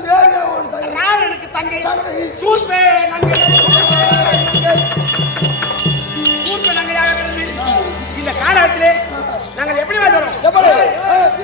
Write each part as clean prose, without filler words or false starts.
ராவணனுக்கு தங்கை சூர்பே நங்கையாக பிறந்து இந்த காலத்திலே நாங்கள் எப்படி வந்தோம்?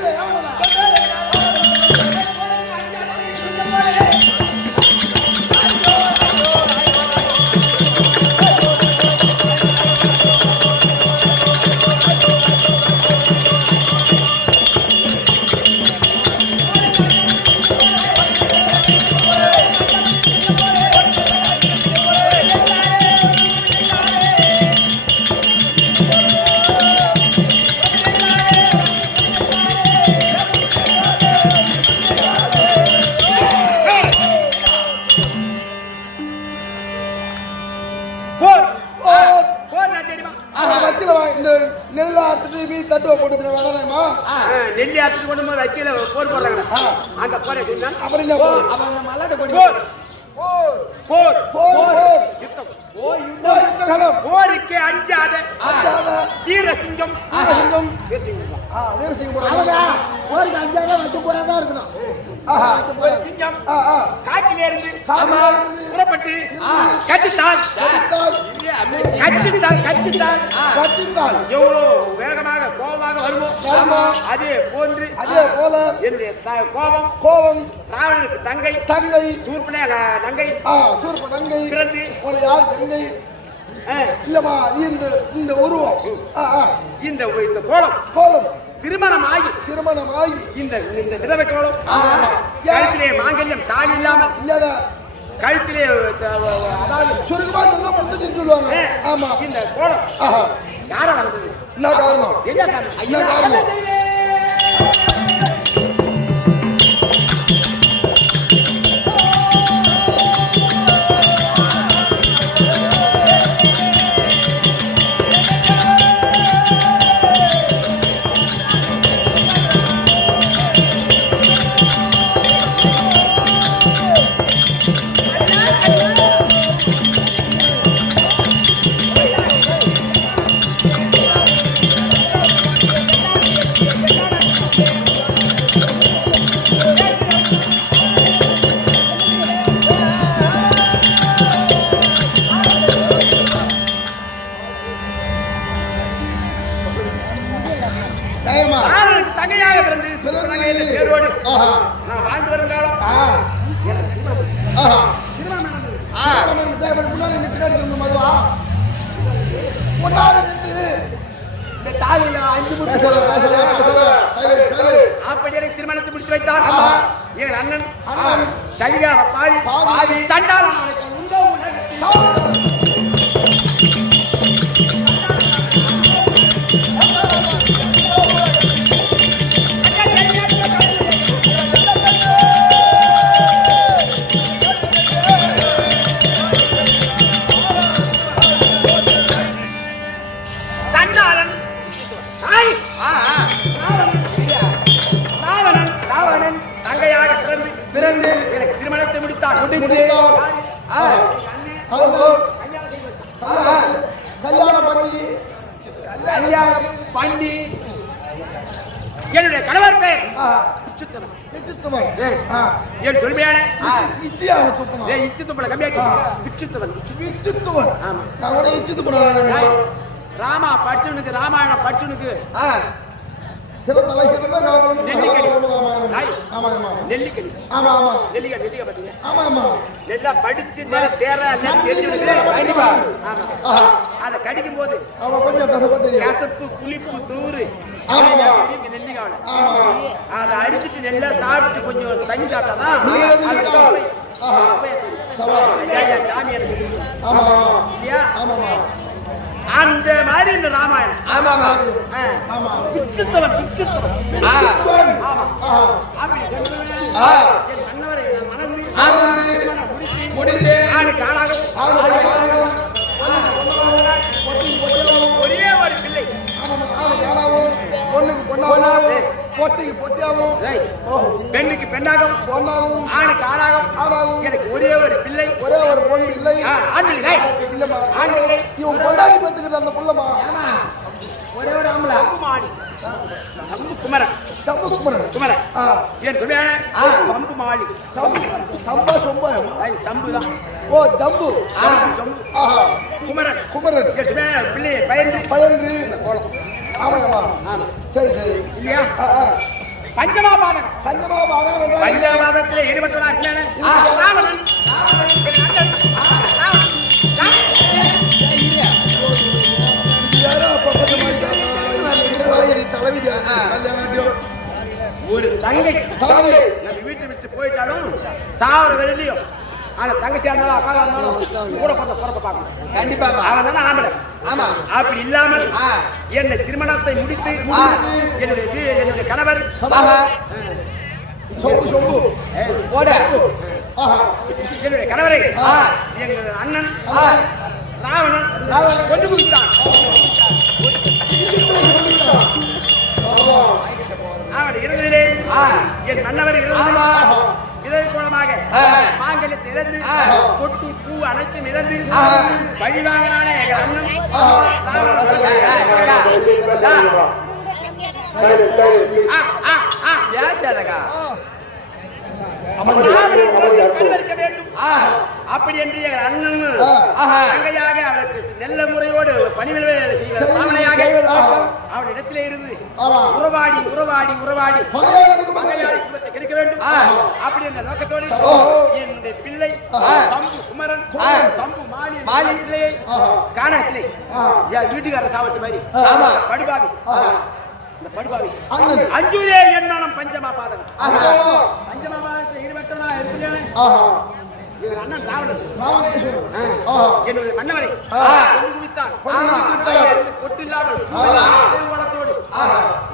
நெல்லி ஆத்துட்டு கொண்டு போய் வைக்கல போர் போடுறாங்க அந்த போரை சொன்னான். போருக்கு அஞ்சாத வீரசிங்கம் சிங்கம் காட்டிலே இருந்து புறப்பட்டு கச்சித்தான் எவ்வளவு வேகமாக கோபமாக வருமோ அதே போன்று என்னுடைய கோபம் ராவணனுக்கு தங்கை சூர்பனை நங்கை பிறந்து இல்லமா இந்த உருவம் இந்த கோலம் திருமணமாகி இந்த விதவை கோலம் கழுத்திலே மாங்கல்யம் தாலி இல்லாமல் கழுத்திலே அதாவது சுருக்கமா சொல்லுவாங்க. ஆமா இந்த கோலம் யார வந்தது? என்ன காரணம்? தங்கையாக பிறந்து பேரோடு நான் வாழ்ந்து வரும் காலம் அப்படியே திருமணத்தை முடித்து வைத்தார் எங்கள் அண்ணன் சரியாக பாதி தண்டால் பிறந்து எனக்கு திருமணத்தை முடித்தார். கல்யாணம் பண்ணி என்னுடைய கணவர் பேர் என் சொல்மையான இச்சித்துப்பல கம்மியாக்கி ராமா படிச்சவனுக்கு ராமாயணம் படிச்சவனுக்கு நெல்லிக்கடி நெல்லா படிச்சு அதை கடிக்கும் போது கசப்பு புளிப்பு தூறு நெல்லிக்காய் அதை அடிச்சுட்டு நெல்லா சாப்பிட்டு கொஞ்சம் தண்ணி சாப்பிட்டாதான் சாமி இல்லையா அந்த மாதிரி இந்த ராமாயணம் பிச்சுத்தலம் ஒரே ஒரு பிள்ளை பெண்ணுக்கு பெண்ணாகவும் ஆணுக்கு ஆணாகவும் எனக்கு ஒரே ஒரு பிள்ளை ஒரே ஒரு பொண்ணு இல்லை ஆண்கள் இவன் கொண்டாடி பார்த்துக்கிட்டு அந்த புள்ளமா ஒரே ஒரு ஆம்பளை குமரன் சம்பு குமரன். குமரன். ஆ. ஏன் சொல்லுவேன்? சம்பு மாலி. சம்பா சொம்பா. சம்புதான். ஓ ஜம்பு. சம்பு. ஆஹா. குமரன். குமரன். ஏன் சொல்லுவேன்? பிள்ளையை பயின்று. பயன்று. கோலம். ஆமாம்மா. ஆமா. சரி சரி. இல்லையா? பஞ்சமா பாதகம். பஞ்சமாபாதத்தில் ஈடுபட்டவனா இருக்கிறானே ராவணன். ஒரு தங்கை நம்ம வீட்டை விட்டு போயிட்டாலும் சாவர வெளியும் அந்த தங்கச்சியா இருந்தாலும் அக்காவா இருந்தாலும் கூட கொஞ்சம் பிறப்ப பார்க்கணும். கண்டிப்பா அவன் தானே ஆம்பளை. ஆமா. அப்படி இல்லாமல் என்னை திருமணத்தை முடித்து என்னுடைய கணவர் என்னுடைய கணவரை எங்கள் அண்ணன் ராவணன் கொண்டு முடித்தான். அவன் இருந்ததிலே என் மன்னவர் இதே மூலமாக மாங்கல்யத்தை இழந்து பொட்டு பூ அனைத்தும் இழந்து பழிவாங்கனான எங்கள் அண்ணன் அப்படி என்று எங்கள் அண்ணன் தங்கையாக அவளுக்கு நல்ல முறையோடு பணிவில் செய்வது பாவனையாக அவள் இடத்திலே இருந்து உறவாடி உறவாடி உறவாடி மங்கையாடி குலத்தை கிடைக்க வேண்டும் அப்படி என்ற நோக்கத்தோடு என்னுடைய பிள்ளை சம்பு குமரன் சம்பு மாலி பிள்ளையை காணகத்திலே வீட்டுக்காரர் சாவடிச்ச மாதிரி படுபாவி படுபாவி அஞ்சுதே என்மனம் பஞ்சமா பாதகம். பஞ்சமா பாதகத்தை ஈடுபட்டவனா இருக்கிறேன். அண்ணன் ராவணன் என்னுடைய மன்னவரை குவித்தான். கொட்டு இல்லாமல்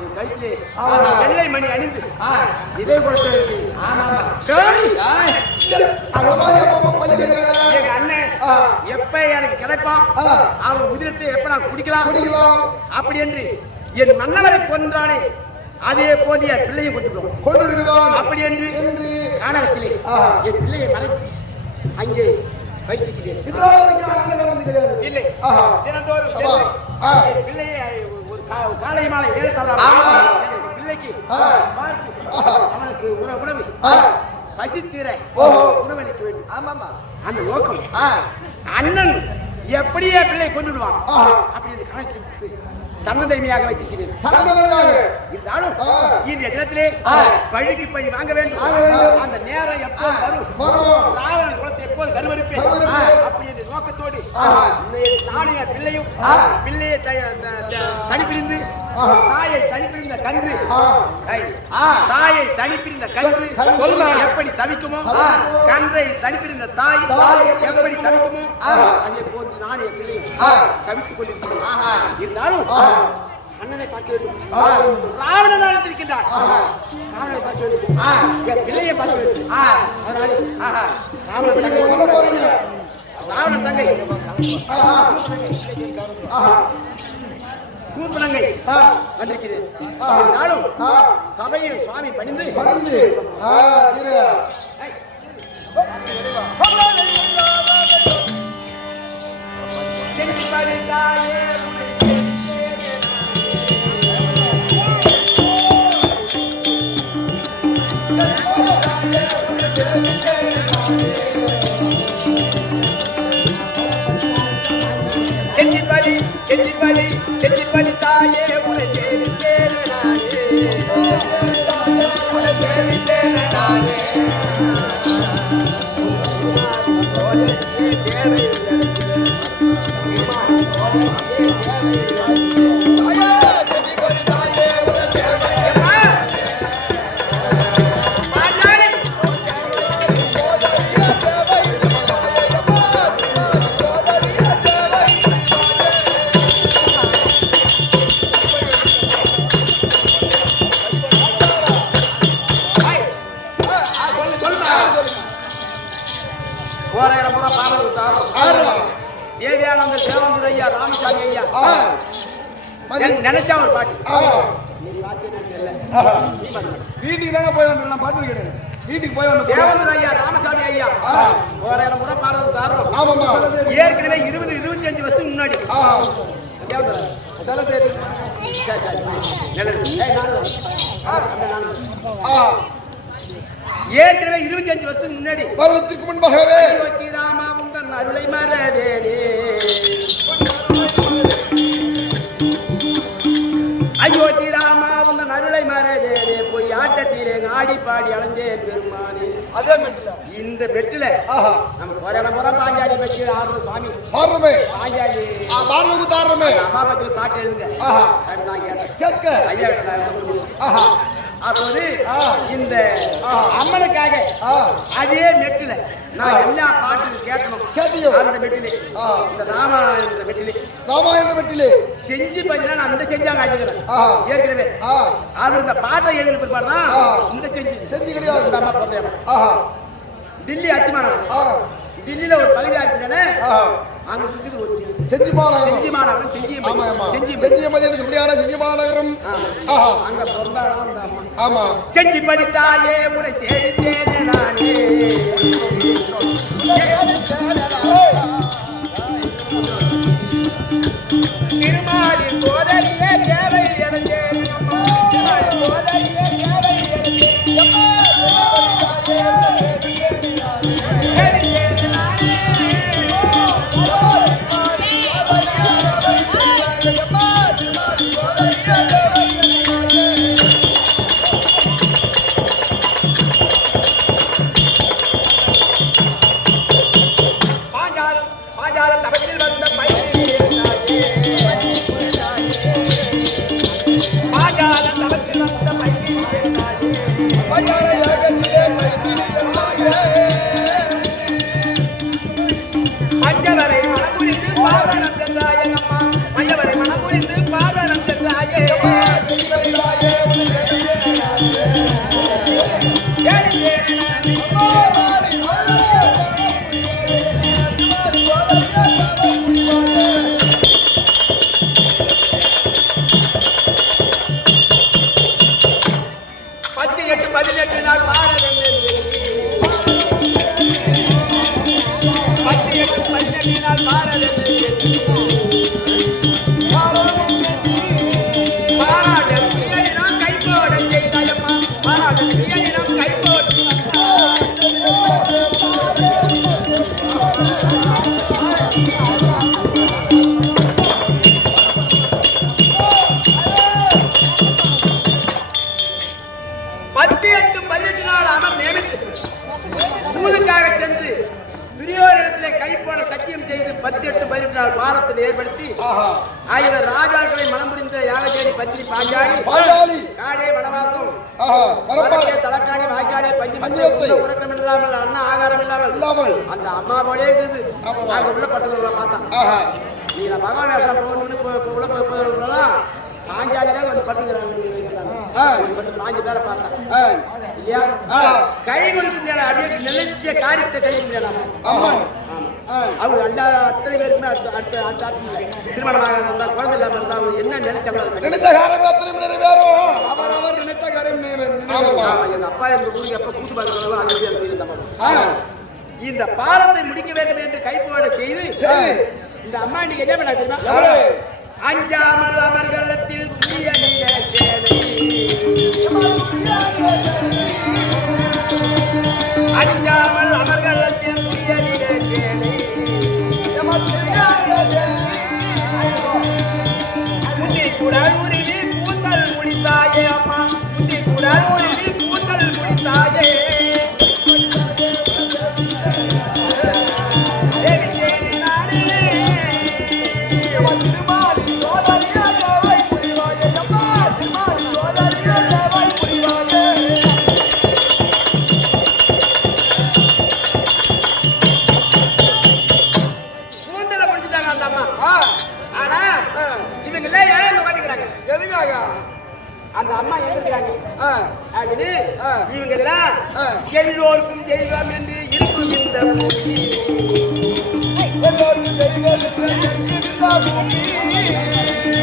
என் கழுத்திலே வெள்ளை மணி அணிந்து இதே குலத்தோடு எங்க அண்ணன் எப்ப எனக்கு கிடைப்பான் அவன் உதிரத்தை எப்ப நான் குடிக்கலாம் அப்படி என்று என் மன்னவரை கொன்றானே அதே போதிய பிள்ளையை கொண்டுவிடும் அப்படி என்று காணகத்திலே என் பிள்ளையை மறைத்து அங்கே வைத்திருக்கிறேன். இல்லை தினந்தோறும் பிள்ளையை ஒரு காலை மாலை பிள்ளைக்கு அவனுக்கு உணவு பசித்தீர உணவளிக்க வேண்டும். ஆமாமா அந்த நோக்கம் அண்ணன் எப்படியே பிள்ளை கொண்டுடுவான் அப்படி என்று கணக்கு தன்னதைமையாக வைத்திருக்கிறேன். இருந்தாலும் இந்த தினத்திலே பழிக்கு பழி வாங்க வேண்டும். அந்த நேரம் எப்போது வரும் ராவணன் குலத்தை எப்போது கருவறுப்பேன் அப்படி என்ற நோக்கத்தோடு நாளைய பிள்ளையும் பிள்ளையை தனிப்பிரிந்து தாயை தனிப்பிரிந்த கன்று தாயை தனிப்பிரிந்த கன்று எப்படி தவிக்குமோ கன்றை தனிப்பிரிந்த தாய் எப்படி தவிக்குமோ அதே போன்று நாளைய பிள்ளையும் தவித்துக் கொண்டிருக்கிறேன். இருந்தாலும் அண்ணனை பார்க்க வேண்டும். ராவணன் அழைத்திருக்கின்றார். ராவணனை பார்க்க வேண்டும். பிள்ளையை பார்க்க வேண்டும். ராவணன் தங்கை கூர்மனங்கை வந்திருக்கிறேன். இருந்தாலும் சபையில் சுவாமி பணிந்து செட்டிப்படி தாயே உன தேவியானந்த தேவந்தர் ஐயா ராமசாமி ஐயா நினைச்சா ஒரு பாட்டு வீட்டுக்கு தாங்க போய் வந்து பாத்துக்கிறேன். வீட்டுக்கு போய் வந்து தேவந்தர் ஐயா ராமசாமி ஐயா ஒரு முறை பாடுறது காரணம் ஏற்கனவே 20-25 வருஷத்துக்கு முன்னாடி சலசேரி ஏற்கனவே 25 வருஷத்துக்கு முன்னாடி வருடத்திற்கு முன்பாகவே ராமா உந்தன் அருளை மறவேனே அயோத்தி ராமா உந்தன் அருளை மறவேனே போய் ஆட்டத்திலே ஆடி பாடி அலைஞ்சேன் பெருமானே. அதே மெட்டில இந்த பெட்டில நம்ம போராட போற பாஞ்சாலி பற்றி ஆர்வம் சாமி ஆர்வமே பாஞ்சாலி மார்பு தாரமே அம்மா பத்தி பாட்டு எழுங்க நான் கேட்க ஐயா அப்போது இந்த அம்மனுக்காக அதே மெட்டில நான் எல்லா பாட்டும் கேட்கணும். கேட்டியோ அந்த மெட்டிலே இந்த ராமாயண மெட்டிலே ராமாயண மெட்டிலே செஞ்சு பார்த்தீங்கன்னா அந்த செஞ்சாங்க ஆச்சுக்கிறேன் ஏற்கனவே அவர் இந்த பாட்டை எழுதின பிற்பாடுதான் இந்த செஞ்சு கிடையாது. அம்மா சொல்றேன் டில்லி அத்திமாநகரம் டில்லியில ஒரு பகுதி ஆச்சுதானே அங்க சுத்தி ஒரு செஞ்சி மாநகரம் செஞ்சி மாநகரம் அங்க சொந்தாங்க. ஆமா செஞ்சி படித்தாயே உரை சேவித்தேனே நானே திருமாடி சோதரியே சேவை அடைந்தேன் சோதரியே சேவை ஏற்படுத்தி ஆயிரம் ராஜாக்களை மனம் புரிந்த யாகஜேரி பத்திரி பாஞ்சாலி காடே வனவாசம் தலக்காணி வாய்க்காடே பஞ்சு உறக்கம் இல்லாமல் அண்ணா ஆகாரம் இல்லாமல் அந்த அம்மாவோடே இருக்குது. நாங்க உள்ள பட்டுகளை பார்த்தா நீங்க பகவான் வேஷம் போகணும்னு உள்ள போயிருந்தா பாஞ்சாலி தான் வந்து பட்டுக்கிறாங்க. 5 பேரை பார்த்தா இல்லையா கை கொடுக்க அப்படியே நிலைச்ச காரியத்தை கை கொடுக்கலாம். அவங்க அத்தனை பேருக்குமே திருமணமாக இருந்தா குழந்தை இல்லாம இருந்தா அவங்க என்ன நினைச்சாங்களோ அவர் நினைத்த காரியம் எங்க அப்பா எங்க ஊருக்கு எப்ப கூட்டு பார்க்கணும். இந்த பாலத்தை முடிக்க வேண்டும் என்று கைப்போட செய்து இந்த அம்மா நீங்க என்ன பண்ண தெரியுமா? அஞ்சாமல் அமர்கலத்தில் அஞ்சாமல் அமர்கலத்தில் முந்தி குடல் உருளி கூந்தல் முடித்தாயே அம்மா முந்தி குடல் உருளி கூந்தல் முடித்தாயே அந்த அம்மா எங்கிறாங்க இவங்க எல்லாம் எல்லோருக்கும் தெய்வம் என்று இருக்கும் இந்த பூமி எல்லோருக்கும் தெய்வம்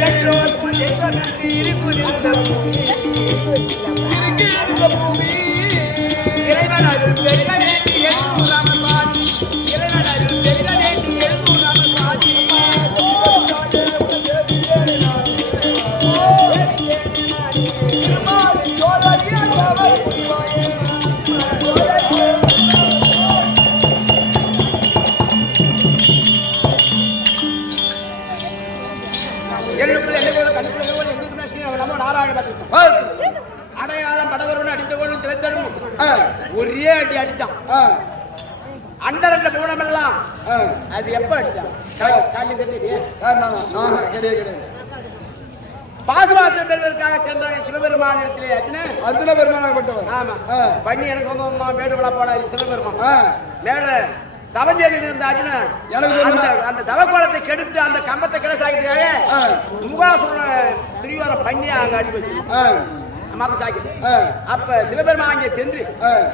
எல்லோருக்கும் தெய்வம் என்று இருக்கும் இந்த பூமி இறைவன் அருள் பெருக வேண்டி எழுதும் ராமசாமி இறைவன் அருள் பெருக வேண்டி எழுதும் ராமசாமி ஒரே அடி அடிச்சான். அந்த ரெண்டு மூணமெல்லாம் அது எப்ப அடிச்சான்? பாசுவாசம் பெறுவதற்காக சென்றாங்க சிவபெருமான இடத்திலே. அர்ஜுன பெருமானாகப்பட்டவர். ஆமா, பண்ணி எனக்கு வந்து மேடு விழா போனாரு சிவபெருமான். மேல தவஞ்சேரி இருந்த அர்ஜுனன் அந்த தவக்கோலத்தை கெடுத்து அந்த கம்பத்தை கிடசாக்கிறதுக்காக முகாசுர பிரிவார பண்ணி அங்க அடி வச்சு மத சாக்கி. அப்ப சிவபெருமான் அங்கே சென்று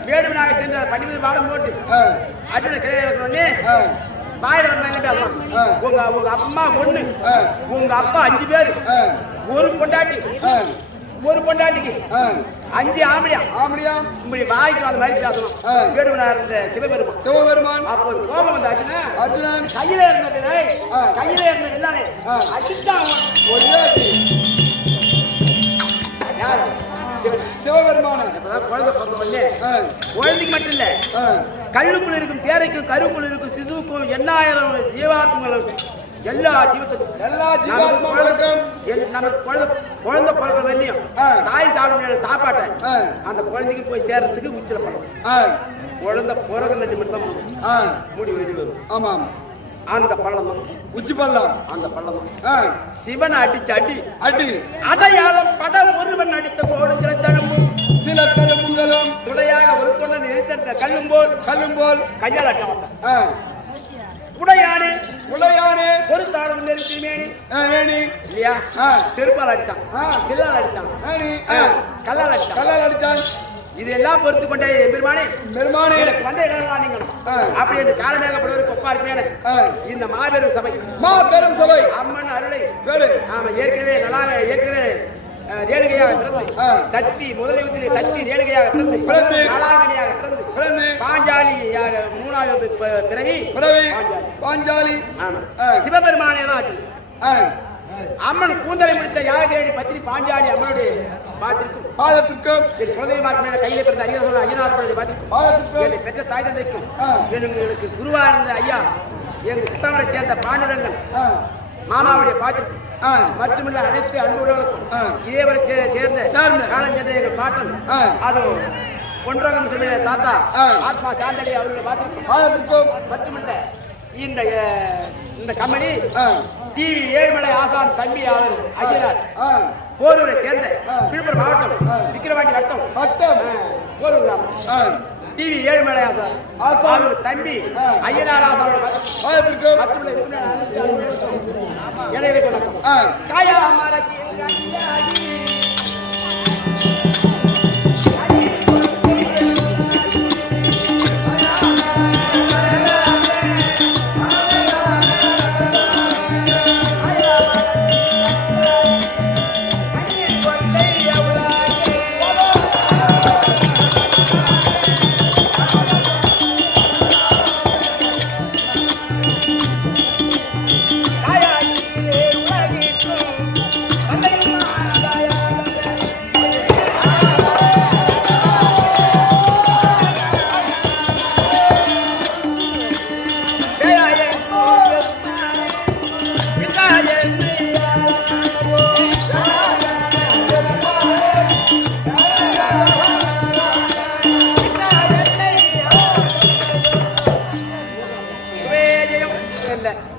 வேடுமனாக சென்று பன்னிமதி பாடம் போட்டு அர்ஜுனன் கிடையாது வாயில பேசலாம். உங்க அம்மா ஒண்ணு, உங்க அப்பா 5 பேரு, ஒரு பொண்டாட்டிக்கு 5 ஆம்படியா இப்படி வாய்க்கு அந்த மாதிரி பேசணும். வேடுமனா இருந்த சிவபெருமான் அப்போ கோபம் வந்து அர்ஜுனன் கையில இருந்தது எல்லாமே அடித்தான். சிவபெருமான குழந்தை குழந்தைக்கு மட்டும் இல்ல, கல்லுக்குள் இருக்கும் தேரைக்கும் கருவுக்குள் இருக்கும் சிசுவுக்கும் 8000 ஜீவாத்மகளுக்கும் எல்லா ஜீவாத்மாக்களுக்கும் நம்ம குழந்தை பிறந்ததையும் தாய் சாப்பிட சாப்பாட்டை அந்த குழந்தைக்கு போய் சேர்றதுக்கு உச்சில பழம். குழந்தை பிறகு 2 மட்டும் தான் முடி வெளி வரும். ஆமா, அந்த பள்ளம் தான் உச்சி பள்ளம். அந்த பள்ளம் தான் சிவனை அடி அடையாளம் படம் ஒருவன் அடித்த போடு சில தழும்புகளும் துணையாக ஒரு கொண்ட நிறுத்த கல்லும் போல் கையால் அடிச்ச மாட்டான். உடையானே ஒரு தாளம் நெருக்கி இல்லையா செருப்பால் அடிச்சான், கல்லால் அடிச்சான். இதெல்லாம் பொறுத்து கொண்டே பெருமானே வந்த இடம்லாம் நீங்க அப்படி என்று காலமேகப்படுவது கொப்பா இருப்பேன். இந்த மாபெரும் சபை அம்மன் அருளை ஆமா ஏற்கனவே ரேணுகையாக பிறந்து சக்தி முதலிடத்திலே சக்தி ரேணுகையாக பிறந்து நாளாங்கனியாக பிறந்து பாஞ்சாலியாக 3வது பிறவி பாஞ்சாலி சிவபெருமானே தான் அம்மன் கூந்தலை முடித்த யாகேடி பத்திரி பாஞ்சாலி அம்மனுடைய பாதத்திற்கும் குழந்தை மாற்றம் கையில பிறந்த அறிஞர் ஐயனார் பாதத்திற்கும் பெற்ற தாய் தந்தைக்கும் எங்களுக்கு குருவா இருந்த ஐயா எங்க சித்தவரை சேர்ந்த பாண்டுரங்கன் மாமாவுடைய பாத்திரம் மட்டுமில்ல அனைத்து அன்புள்ளவர்களுக்கும் இதேவரை சேர்ந்த காலஞ்சென்ற எங்கள் பாட்டன் அது பொன்றாங்கன்னு சொல்லி தாத்தா ஆத்மா சாந்தடி அவருடைய பாத்திரம் மட்டுமில்ல இந்த கம்பெனி டிவி ஏழுமலை ஆசான் தம்பி அவர் ஐயனார் போரூரை சேர்ந்த விழுப்புரம் மாவட்டம் விக்கிரவாண்டி வட்டம் போரூர் கிராமம் டிவி ஏழுமலை ஆசான் தம்பி ஐயனார் ஆசான்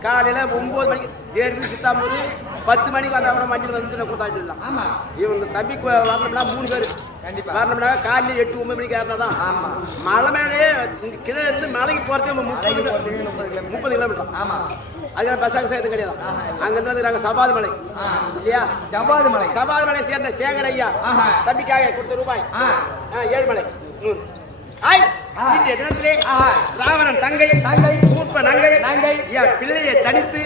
காலையில 9 மணிக்கு ஏறி சித்தாமூர் 10 மணிக்கு வந்தா கூட மஞ்சள் வந்து கொடுத்தாச்சிடலாம். ஆமா, இவங்க தம்பிக்கு வரணும்னா 3 பேர் வரணும்னா காலையில 8 9 மணிக்கு ஏறினாதான். ஆமா, மலை மேலே கிணறு இருந்து மலைக்கு போறதுக்கு 30 கிலோமீட்டர். ஆமா, அதுக்கான பஸ் எதுவும் கிடையாது. அங்க இருந்து நாங்க சபாது மலை இல்லையா, சபாது மலை சேர்ந்த சேகர் ஐயா தம்பிக்காக கொடுத்த ரூபாய் 7 மலை 100. இந்த தினத்திலே ராவணன் தங்கை சூப்ப நங்கை என் பிள்ளையை தனித்து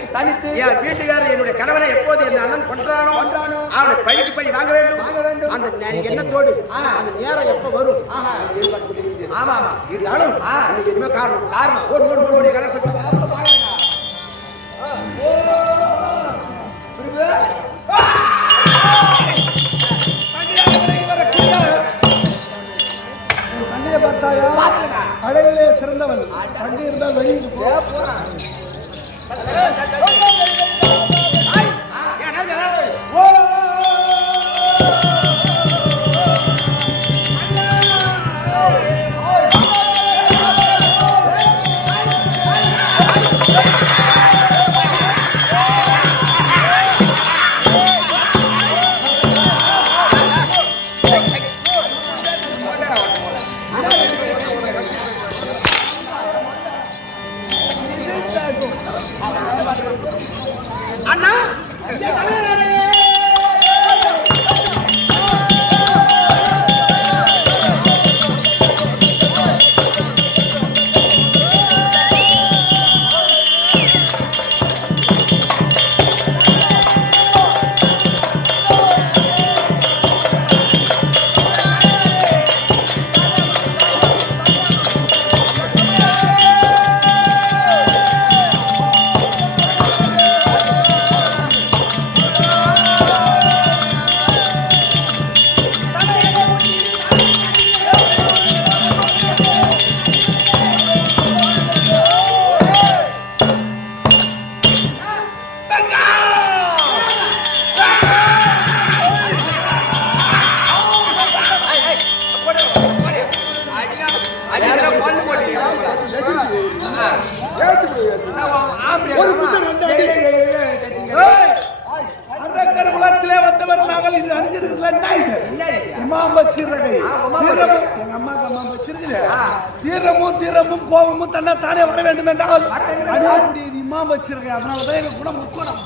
என் வீட்டுக்காரர் என்னுடைய கணவனை எப்போது என் அண்ணன் கொன்றானோ அவனை பழி வாங்க வேண்டும். அந்த எண்ணத்தோடு அந்த நேரம் எப்ப வரும் இருந்தாலும் எதுவுமே காரணம் ஓடி கணக்கு அழகிலே சிறந்தவன் அங்கே இருந்தால் வெளியிட்டு போறான். ஒரு குத்து ரெண்டு அரக்கர் குலத்திலே வந்தவர் நாங்கள். இது அணிஞ்சிருக்கல என்ன இது? இமாம்பச்சிறகை. எங்க அம்மாக்கு அம்மாம்பச்சிருக்கல. தீரமும் கோபமும் தன்னை தானே வர வேண்டும் என்றால் அணியக்கூடிய இது இமாம்பச்சிறகை. அதனாலதான் எங்க குணம் முக்கோணம்.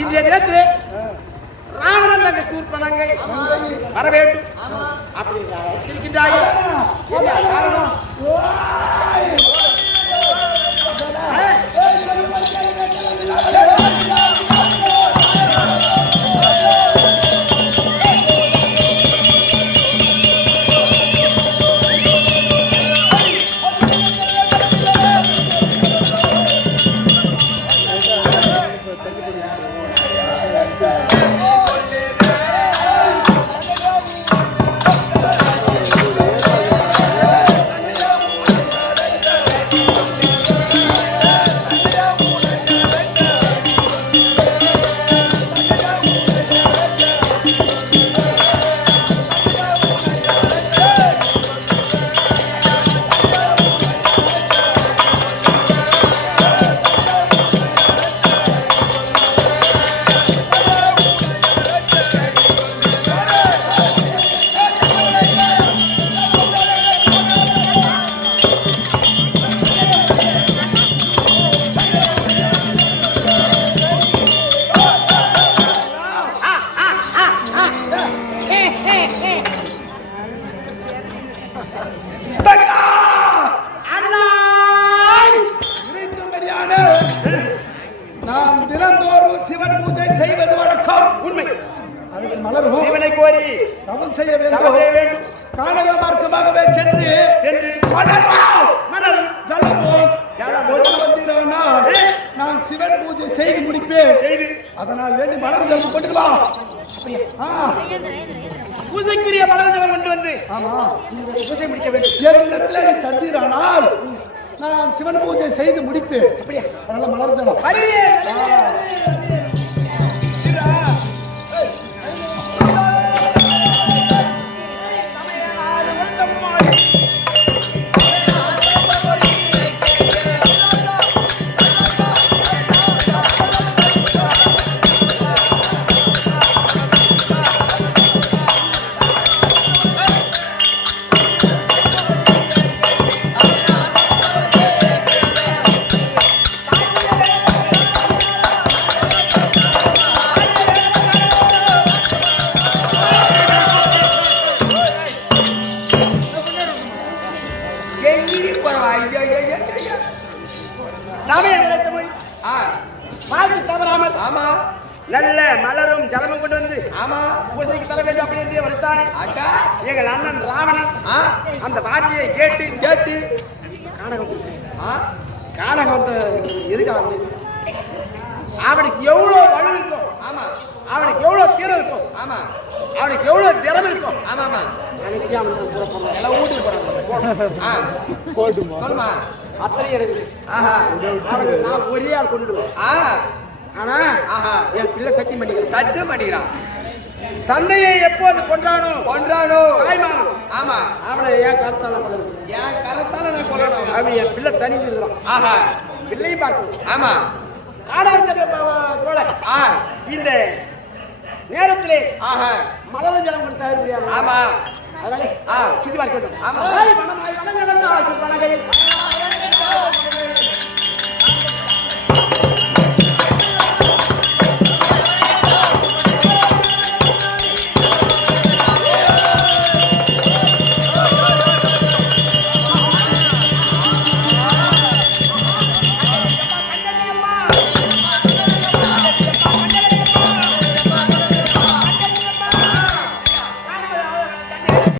இன்றைய தினத்திலே ராவணன் தங்க சூர்பனங்கை வர வேண்டும் அப்படி இருக்கின்றாயே காரணம் நாம் தினந்தோறும் சிவன் பூஜை செய்வது வழக்கம். உண்மை. அதுக்கு மலரும் சிவனை கோரி தவம் செய்ய வேண்டும். கானக மார்க்கமாகவே சென்று நான் சிவன் பூஜை செய்து முடிப்பேன். அதனால் வேண்டி மலர் ஜலம் கொண்டு வா. பூசைக்குரிய மலர்கள் கொண்டு வந்து ஆமா பூஜை முடிக்க வேண்டும். என்னிடத்துல நீ தந்தீரானால் நான் சிவன் பூஜை செய்து முடிப்பேன். அப்படியா? அதனால மலர்ந்தலாம். வருவே. தவறாமல் ஆமா நல்ல மலரும் ஜலமும் கொண்டு வந்து ஆமா பூசைக்கு தர வேண்டும் அப்படி என்று வருத்தானே. அக்கா எங்கள் அண்ணன் ராவணன் அந்த வார்த்தையை கேட்டு கானகம் கானகம் வந்து எதுக்காக வந்து அவனுக்கு எவ்வளவு வலு இருக்கும். ஆமா அவனுக்கு எவ்வளவு தீரம் இருக்கும். ஆமா அவனுக்கு எவ்வளவு திறமை இருக்கும். ஆமா ஆமா அனைத்தையும் அவனுக்கு புறப்படுறான். எல்லாம் ஊட்டிட்டு போறாங்க. சொல்லுமா அத்தனை இருக்குது. ஆஹா அவனுக்கு நான் ஒரே ஆள் கொண்டுடுவேன். ஆனா என் பிள்ளை சத்தியம் பண்ணிக்கிறேன். சத்தியம் பண்ணிக்கிறான். தந்தையை எப்போது கொன்றானோ தாய்மாமன் ஆமா அவனை ஏன் கருத்தால கொள்ளணும். என் கரத்தால நான் கொள்ளணும். அவன் என் பிள்ளை தனி இருக்கிறான். ஆஹா பிள்ளையும் பார்க்கணும். ஆமா காடாந்த போல இந்த நேரத்திலே ஆஹா மலரஞ்சலம் கொடுத்தா முடியாது. ஆமா அதனால சுத்தி பார்க்கணும். ஆமா வனம் வனம் வனம்